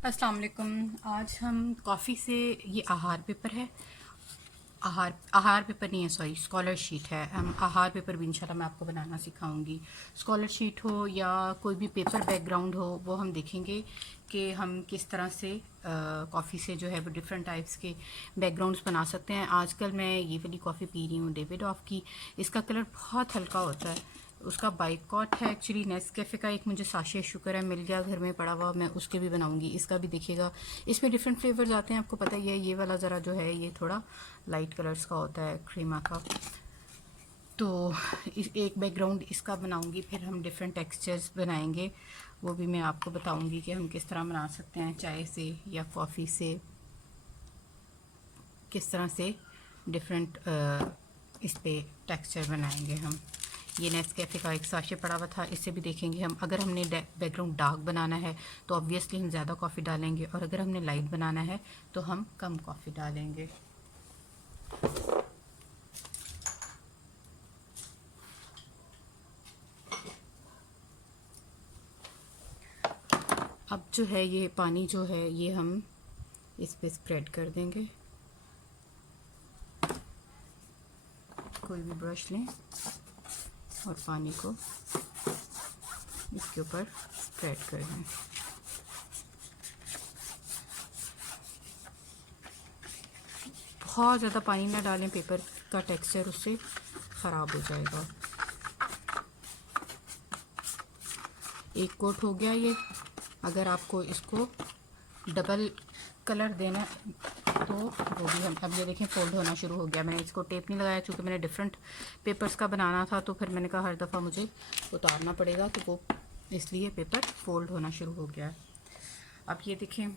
अस्सलाम वालेकुम। आज हम कॉफ़ी से ये आहार पेपर है। आहार आहार पेपर नहीं है, सॉरी, स्कॉलर शीट है। हम आहार पेपर भी इंशाल्लाह मैं आपको बनाना सिखाऊंगी। स्कॉलर शीट हो या कोई भी पेपर बैकग्राउंड हो, वो हम देखेंगे कि हम किस तरह से कॉफ़ी से जो है वो डिफरेंट टाइप्स के बैकग्राउंड्स बना सकते हैं। आजकल मैं ये वाली कॉफ़ी पी रही हूँ डेविडॉफ की। इसका कलर बहुत हल्का होता है। उसका बाइकॉट है एक्चुअली। नेस्कैफ़े का एक मुझे साशे शुक्र है मिल गया घर में पड़ा हुआ, मैं उसके भी बनाऊंगी। इसका भी देखिएगा, इसमें डिफरेंट फ्लेवर्स आते हैं, आपको पता ही है। ये वाला ज़रा जो है ये थोड़ा लाइट कलर्स का होता है, क्रीमा का। तो एक बैकग्राउंड इसका बनाऊंगी, फिर हम डिफरेंट टेक्सचर्स बनाएंगे। वो भी मैं आपको बताऊंगी कि हम किस तरह बना सकते हैं, चाय से या कॉफ़ी से, किस तरह से डिफरेंट इस पे टेक्सचर बनाएंगे हम। ये नेस्कैफ़े का एक साशे पड़ा हुआ था, इससे भी देखेंगे हम। अगर हमने बैकग्राउंड डार्क बनाना है तो ऑब्वियसली हम ज़्यादा कॉफ़ी डालेंगे, और अगर हमने लाइट बनाना है तो हम कम कॉफ़ी डालेंगे। अब जो है ये पानी जो है ये हम इस पे स्प्रेड कर देंगे। कोई भी ब्रश लें और पानी को इसके ऊपर स्प्रेड कर दें। बहुत ज़्यादा पानी ना डालें, पेपर का टेक्सचर उससे ख़राब हो जाएगा। एक कोट हो गया ये। अगर आपको इसको डबल कलर देना तो वो भी हम, अब ये देखें फोल्ड होना शुरू हो गया। मैंने इसको टेप नहीं लगाया क्योंकि मैंने डिफरेंट पेपर्स का बनाना था, तो फिर मैंने कहा हर दफ़ा मुझे उतारना पड़ेगा, तो वो इसलिए पेपर फोल्ड होना शुरू हो गया। अब ये देखें,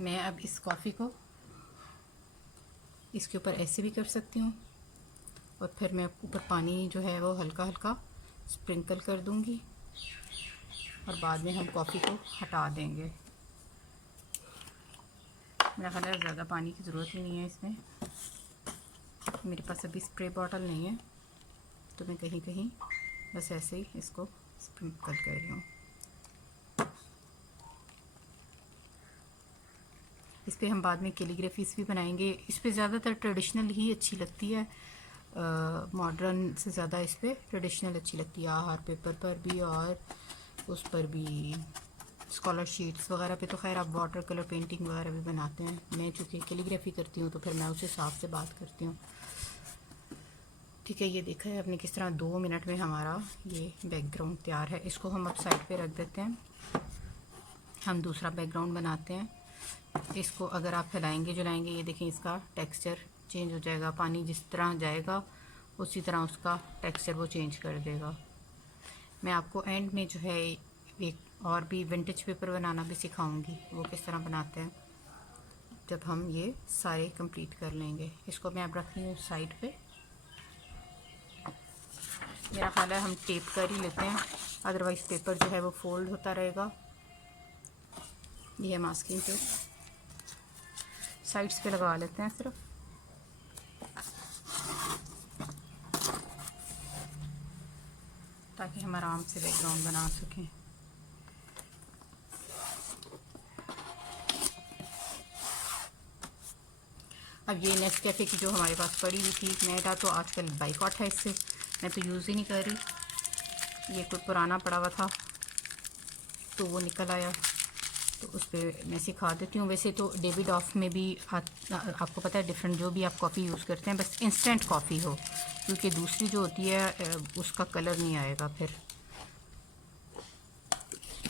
मैं अब इस कॉफ़ी को इसके ऊपर ऐसे भी कर सकती हूँ, और फिर मैं ऊपर पानी जो है वो हल्का हल्का स्प्रिंकल कर दूँगी, और बाद में हम कॉफ़ी को हटा देंगे। मेरा ख्याल है ज़्यादा पानी की ज़रूरत ही नहीं है इसमें। मेरे पास अभी स्प्रे बॉटल नहीं है, तो मैं कहीं कहीं बस ऐसे ही इसको स्प्रिंकल कर रही हूँ। इस पर हम बाद में कैलीग्राफीज भी बनाएंगे। इस पर ज़्यादातर ट्रेडिशनल ही अच्छी लगती है, मॉडर्न से ज़्यादा इस पर ट्रेडिशनल अच्छी लगती है। आहार पेपर पर भी और उस पर भी, स्कॉलर शीट्स वगैरह पे तो खैर आप वाटर कलर पेंटिंग वगैरह भी बनाते हैं। मैं चूँकि कैलीग्राफी करती हूँ तो फिर मैं उस हिसाब से बात करती हूँ। ठीक है, ये देखा है आपने किस तरह 2 मिनट में हमारा ये बैकग्राउंड तैयार है। इसको हम अब साइड पे रख देते हैं। हम दूसरा बैकग्राउंड बनाते हैं। इसको अगर आप फैलाएंगे जलाएंगे, ये देखें इसका टेक्सचर चेंज हो जाएगा। पानी जिस तरह जाएगा उसी तरह उसका टेक्सचर वो चेंज कर देगा। मैं आपको एंड में जो है एक और भी विंटेज पेपर बनाना भी सिखाऊंगी, वो किस तरह बनाते हैं, जब हम ये सारे कंप्लीट कर लेंगे। इसको मैं अब रख रही हूँ साइड पे। मेरा ख्याल है हम टेप कर ही लेते हैं, अदरवाइज़ पेपर जो है वो फोल्ड होता रहेगा। ये मास्किंग टेप साइड्स पे लगा लेते हैं सिर्फ, ताकि हम आराम से बैकग्राउंड बना सकें। अब ये नेस्कैफ़े की जो हमारे पास पड़ी हुई थी, मेरा तो आजकल बाइकॉट है इससे, मैं तो यूज़ ही नहीं कर रही। ये कोई पुराना पड़ा हुआ था तो वो निकल आया, तो उस पर मैं सिखा देती हूँ। वैसे तो डेविडॉफ में भी आपको पता है डिफरेंट जो भी आप कॉफ़ी यूज़ करते हैं, बस इंस्टेंट कॉफ़ी हो, क्योंकि दूसरी जो होती है उसका कलर नहीं आएगा फिर।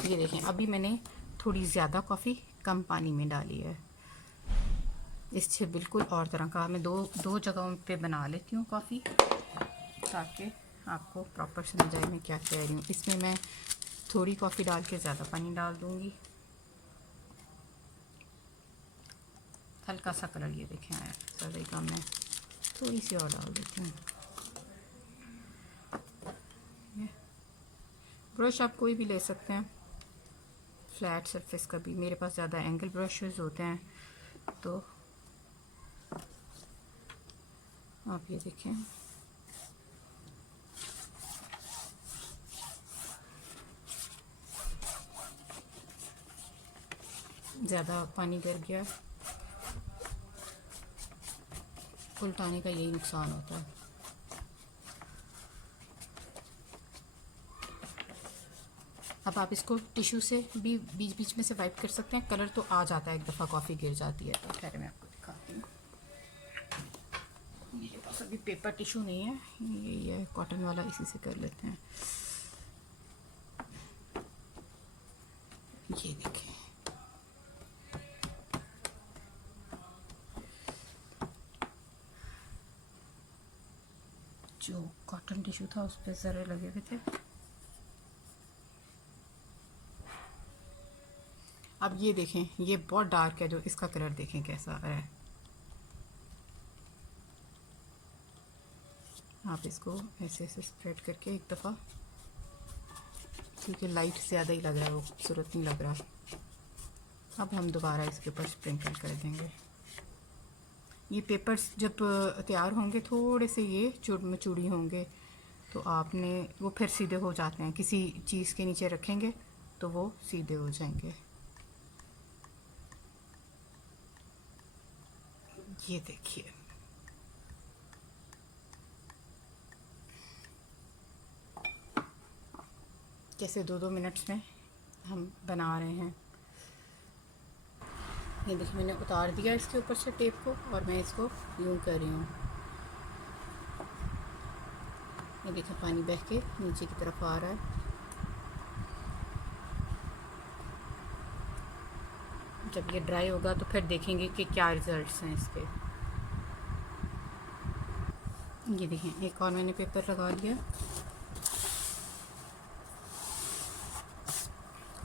ये देखें, अभी मैंने थोड़ी ज़्यादा कॉफ़ी कम पानी में डाली है। इससे बिल्कुल और तरह का मैं दो जगहों पे बना लेती हूँ कॉफ़ी, ताकि आपको प्रॉपर समझ आए मैं क्या कह रही हूँ। इसमें मैं थोड़ी कॉफ़ी डाल के ज़्यादा पानी डाल दूँगी। हल्का सा कलर ये देखें आया, ज़्यादा ही कम है, थोड़ी सी और डाल देती हूँ। ब्रश आप कोई भी ले सकते हैं, फ्लैट सरफेस का भी। मेरे पास ज़्यादा एंगल ब्रशेस होते हैं, तो आप ये देखें। ज़्यादा पानी गिर गया, उल्टाने का यही नुकसान होता है। अब आप इसको टिश्यू से भी बीच बीच में से वाइप कर सकते हैं। कलर तो आ जाता है, एक दफ़ा कॉफ़ी गिर जाती है तो। खैर मैं आपको दिखाती हूँ। मेरे पास अभी पेपर टिश्यू नहीं है, ये कॉटन वाला, इसी से कर लेते हैं। ये देखें, जो कॉटन टिश्यू था उस पर ज़रे लगे हुए थे। अब ये देखें, ये बहुत डार्क है, जो इसका कलर देखें कैसा आ रहा है। आप इसको ऐसे ऐसे स्प्रेड करके एक दफ़ा, क्योंकि लाइट ज़्यादा ही लग रहा है, वो खूबसूरत नहीं लग रहा। अब हम दोबारा इसके ऊपर स्प्रिंकल कर देंगे। ये पेपर्स जब तैयार होंगे, थोड़े से ये चूड़ी होंगे, तो आपने वो फिर सीधे हो जाते हैं। किसी चीज़ के नीचे रखेंगे तो वो सीधे हो जाएंगे। ये देखिए, जैसे 2-2 मिनट्स में हम बना रहे हैं। ये देखिए, मैंने उतार दिया इसके ऊपर से टेप को, और मैं इसको यूं कर रही हूँ। ये देखिए, पानी बह के नीचे की तरफ आ रहा है। जब ये ड्राई होगा तो फिर देखेंगे कि क्या रिजल्ट्स हैं इसके। ये देखें, एक और मैंने पेपर लगा लिया।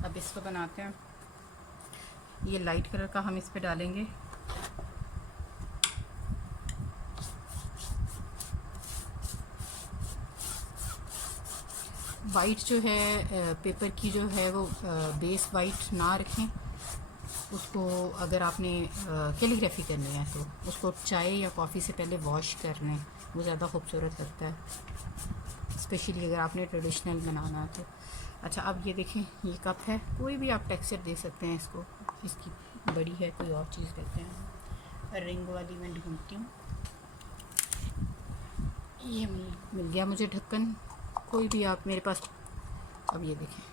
अब इसको बनाते हैं। ये लाइट कलर का हम इस पे डालेंगे। वाइट जो है पेपर की जो है वो बेस वाइट ना रखें उसको। अगर आपने कैलीग्राफी करनी है तो उसको चाय या कॉफ़ी से पहले वॉश कर लें, वो ज़्यादा खूबसूरत लगता है, स्पेशली अगर आपने ट्रेडिशनल बनाना है तो। अच्छा, अब ये देखें, ये कप है, कोई भी आप टेक्सचर दे सकते हैं इसको। इसकी बड़ी है, कोई और चीज़ देते हैं। रिंग वाली मैं ढूंढती हूँ। ये मिल गया मुझे ढक्कन, कोई भी आप मेरे पास। अब ये देखें,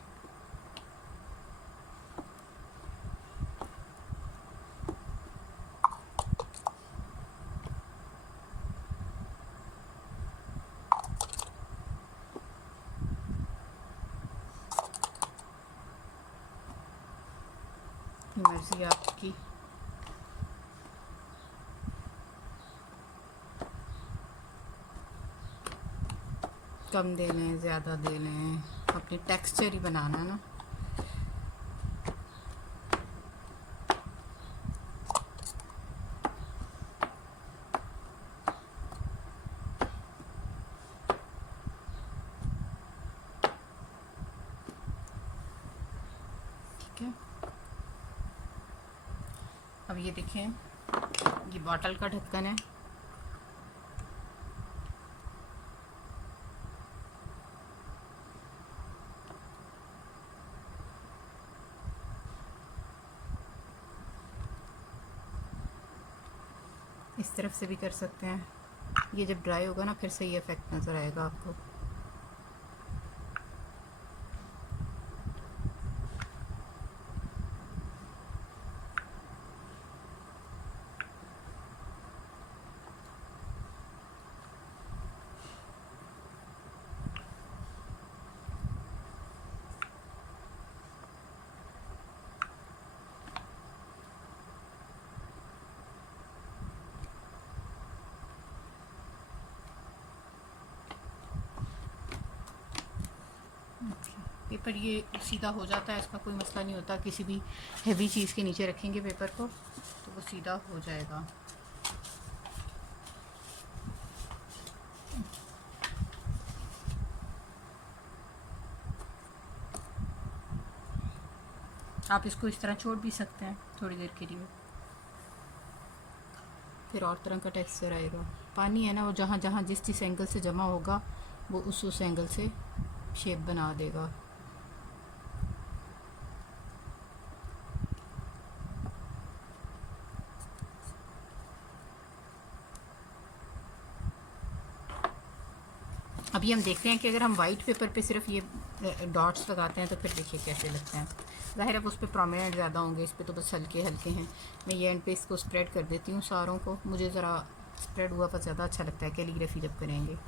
मर्जी आपकी। कम दे लें, ज़्यादा दे लें, अपनी टेक्सचर ही बनाना है ना। ठीक है, अब ये देखें, ये बॉटल का ढक्कन है। इस तरफ से भी कर सकते हैं। ये जब ड्राई होगा ना, फिर सही इफेक्ट नज़र आएगा आपको। पेपर ये सीधा हो जाता है, इसका कोई मसला नहीं होता। किसी भी हैवी चीज़ के नीचे रखेंगे पेपर को तो वो सीधा हो जाएगा। आप इसको इस तरह छोड़ भी सकते हैं थोड़ी देर के लिए, फिर और तरह का टेक्सचर आएगा। पानी है ना, वो जहाँ जहाँ जिस एंगल से जमा होगा वो उस एंगल से शेप बना देगा। अभी हम देखते हैं कि अगर हम वाइट पेपर पे सिर्फ ये डॉट्स लगाते हैं तो फिर देखिए कैसे लगते हैं। ज़ाहिर है उस पर प्रोमिनेंट ज़्यादा होंगे, इस पर तो बस हल्के हल्के हैं। मैं ये एंड पे इसको स्प्रेड कर देती हूँ सारों को, मुझे ज़रा स्प्रेड हुआ पर ज़्यादा अच्छा लगता है कैलीग्राफी जब करेंगे।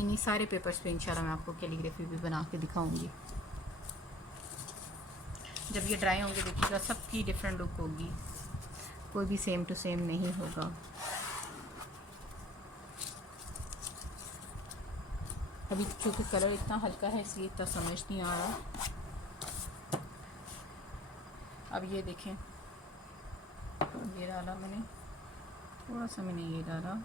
इन्हीं सारे पेपर्स पे इंशाल्लाह मैं आपको कैलीग्राफी भी बना के दिखाऊंगी। जब ये ड्राई होंगे देखिएगा सबकी डिफरेंट लुक होगी, कोई भी सेम टू सेम नहीं होगा। अभी क्योंकि कलर इतना हल्का है इसलिए इतना समझ नहीं आ रहा। अब ये देखें, ये डाला मैंने, थोड़ा सा मैंने ये डाला,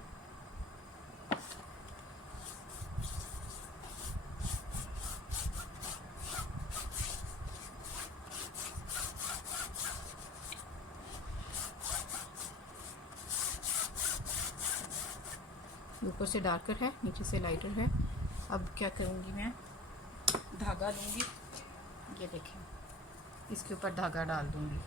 ऊपर से डार्कर है नीचे से लाइटर है। अब क्या करूँगी मैं, धागा लूँगी, ये देखें इसके ऊपर धागा डाल दूँगी।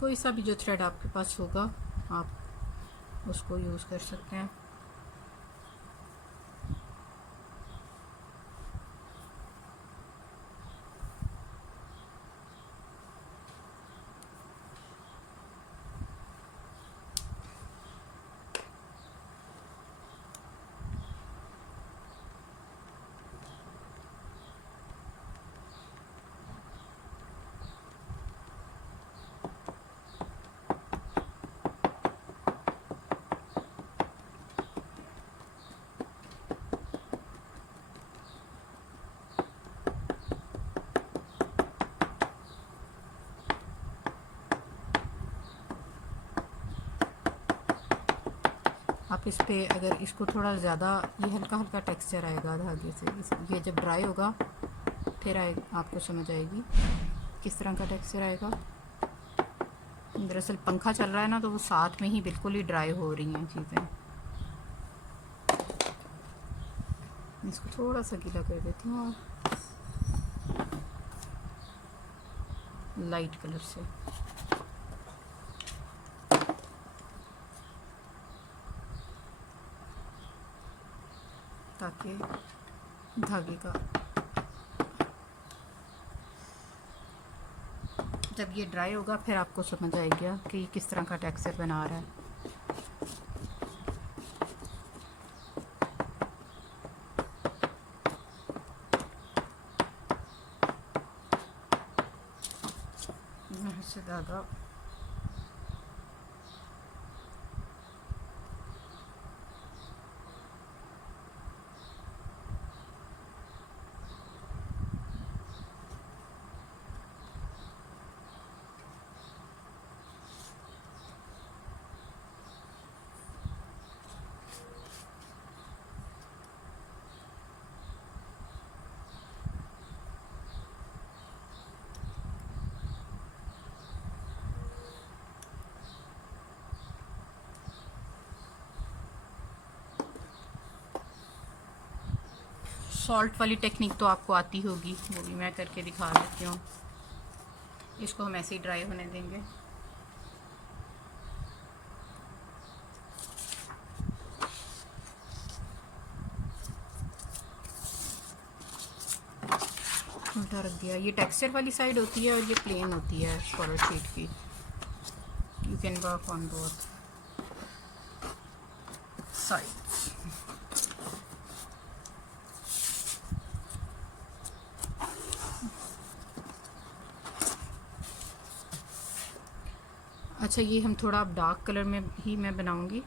कोई सा भी जो थ्रेड आपके पास होगा आप उसको यूज़ कर सकते हैं। आप इस पे अगर इसको थोड़ा ज़्यादा, ये हल्का हल्का टेक्सचर आएगा धागे से, ये जब ड्राई होगा फिर आपको समझ आएगी किस तरह का टेक्सचर आएगा। दरअसल पंखा चल रहा है ना तो वो साथ में ही बिल्कुल ही ड्राई हो रही हैं चीज़ें। इसको थोड़ा सा गीला कर देती हूँ और लाइट कलर से, ताकि धागे का जब ये ड्राई होगा फिर आपको समझ आएगा कि किस तरह का टेक्सचर बना रहा है। से धागा सॉल्ट वाली टेक्निक तो आपको आती होगी, वो भी मैं करके दिखा देती हूँ। इसको हम ऐसे ही ड्राई होने देंगे। उल्टा रख दिया। ये टेक्सचर वाली साइड होती है और ये प्लेन होती है स्कॉलर शीट की। You can work on both sides. अच्छा, ये हम थोड़ा डार्क कलर में ही मैं बनाऊंगी।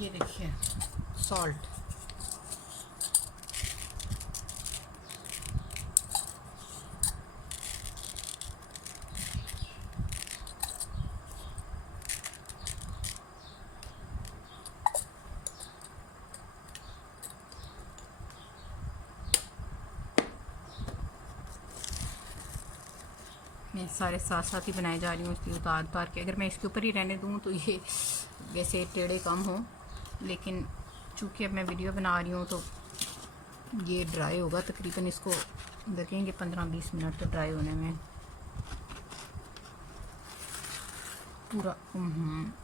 ये देखिए सॉल्ट, मैं सारे साथ साथ ही बनाए जा रही हूँ इसकी उतार उतार के। अगर मैं इसके ऊपर ही रहने दूँ तो ये वैसे टेढ़े कम हो, लेकिन चूँकि अब मैं वीडियो बना रही हूँ तो ये ड्राई होगा तकरीबन, इसको लगेंगे 15-20 मिनट तो ड्राई होने में। पूरा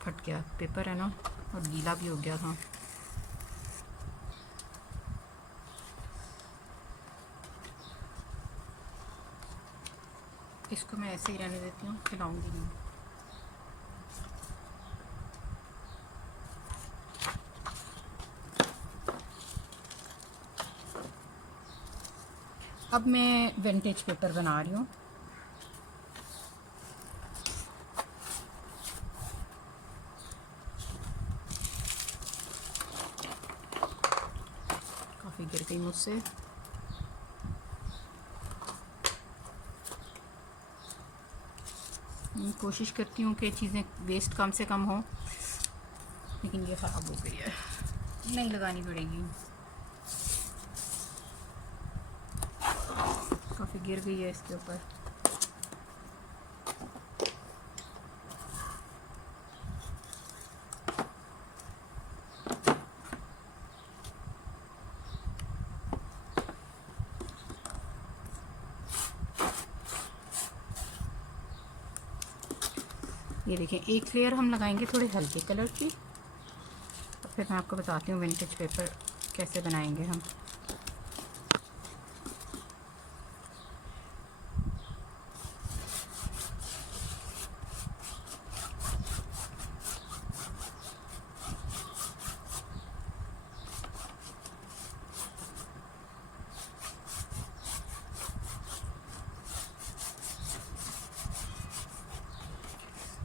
फट गया पेपर है ना, और गीला भी हो गया था। इसको मैं ऐसे ही रहने देती हूँ, खिलाऊंगी नहीं। अब मैं विंटेज पेपर बना रही हूँ। काफ़ी गिर गई मुझसे। कोशिश करती हूँ कि चीज़ें वेस्ट कम से कम हो, लेकिन ये ख़राब हो गई है, नहीं लगानी पड़ेगी। काफ़ी गिर गई है इसके ऊपर। ये देखें, एक लेयर हम लगाएंगे थोड़े हल्के कलर की, तो फिर मैं आपको बताती हूँ विंटेज पेपर कैसे बनाएंगे हम।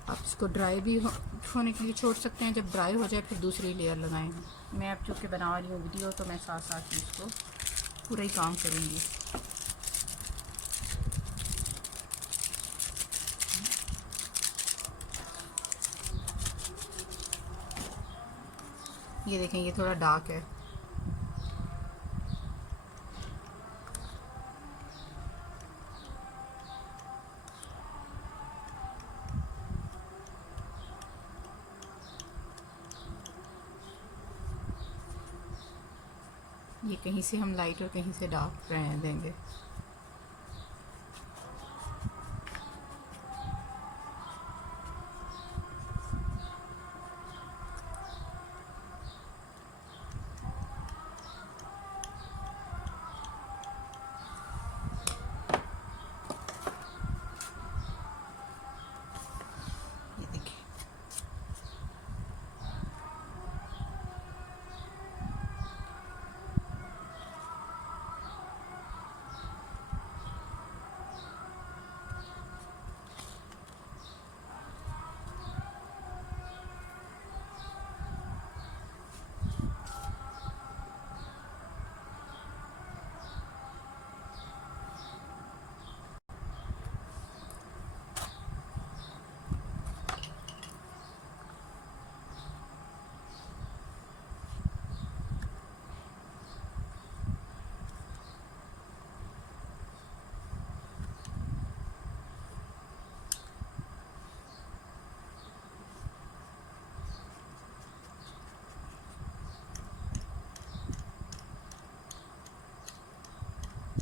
आप इसको ड्राई भी होने के लिए छोड़ सकते हैं, जब ड्राई हो जाए फिर दूसरी लेयर लगाएंगे। मैं अब चूँकि बना रही हूँ वीडियो, तो मैं साथ साथ ही इसको पूरा ही काम करूँगी। ये देखें, ये थोड़ा डार्क है। ये कहीं से हम लाइट और कहीं से डार्क रहने देंगे। ये देखिए,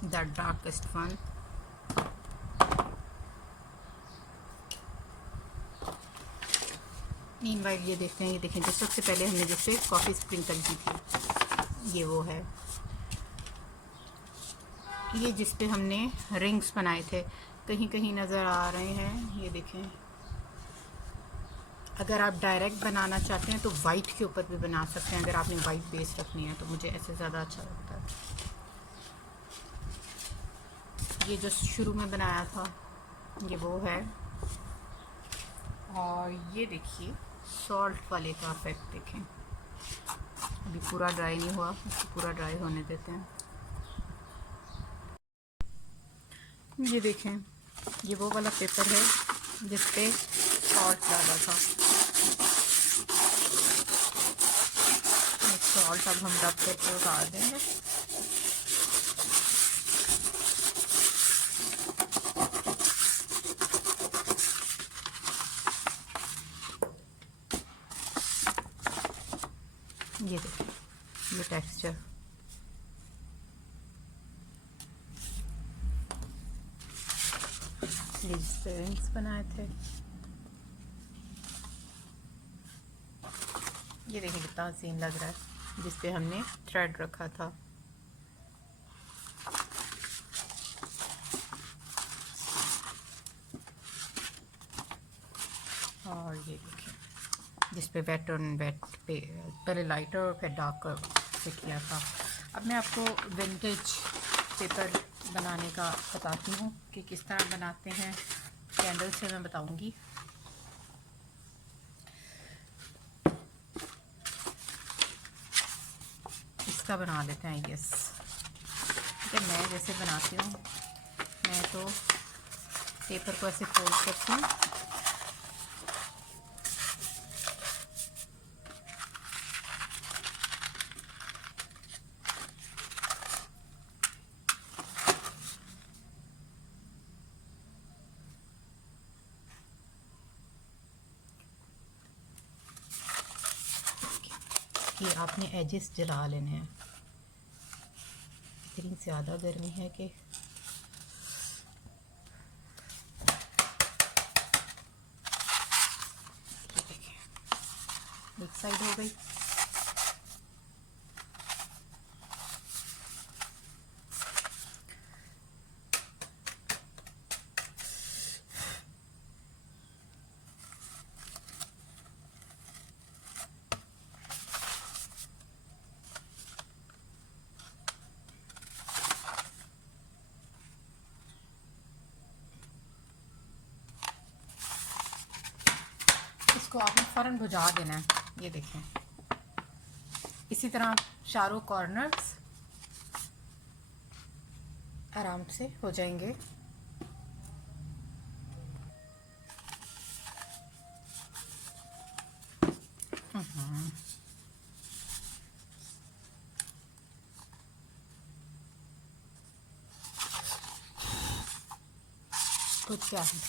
the darkest one। मीनवाइल ये देखते हैं, ये देखें, जो सबसे पहले हमने जिससे कॉफ़ी स्प्रिंकल की थी, ये वो है। ये जिस पे हमने रिंग्स बनाए थे, कहीं कहीं नज़र आ रहे हैं, ये देखें। अगर आप डायरेक्ट बनाना चाहते हैं तो वाइट के ऊपर भी बना सकते हैं, अगर आपने वाइट बेस रखनी है तो। मुझे ऐसे ज़्यादा अच्छा लगता है। ये जो शुरू में बनाया था ये वो है। और ये देखिए सॉल्ट वाले का इफेक्ट देखें, पूरा ड्राई नहीं हुआ, इसको पूरा ड्राई होने देते हैं। ये देखें, ये वो वाला पेपर है जिस पे सॉल्ट डाला था। सॉल्ट अब हम रब करके उतार देंगे। ये देखिए, ये टेक्सचर रिंग्स बनाए थे। ये देखिए कितना हसीन लग रहा है, जिस पे हमने थ्रेड रखा था। और ये देखिए, जिस पे वेट ऑन वेट पे पहले लाइटर और फिर डार्कर से किया था। अब मैं आपको विंटेज पेपर बनाने का बताती हूँ कि किस तरह बनाते हैं। कैंडल से मैं बताऊँगी। इसका बना लेते हैं। यस, ठीक है। मैं जैसे बनाती हूँ, मैं तो पेपर को ऐसे फोल्ड करती हूँ, कि आपने एजेस जला लेने हैं। इतनी ज़्यादा गर्मी है कि एक साइड हो गई। इसको आपने फ़ौरन भुजा देना है। ये देखें, इसी तरह चारों कॉर्नर्स आराम से हो जाएंगे। तो क्या है,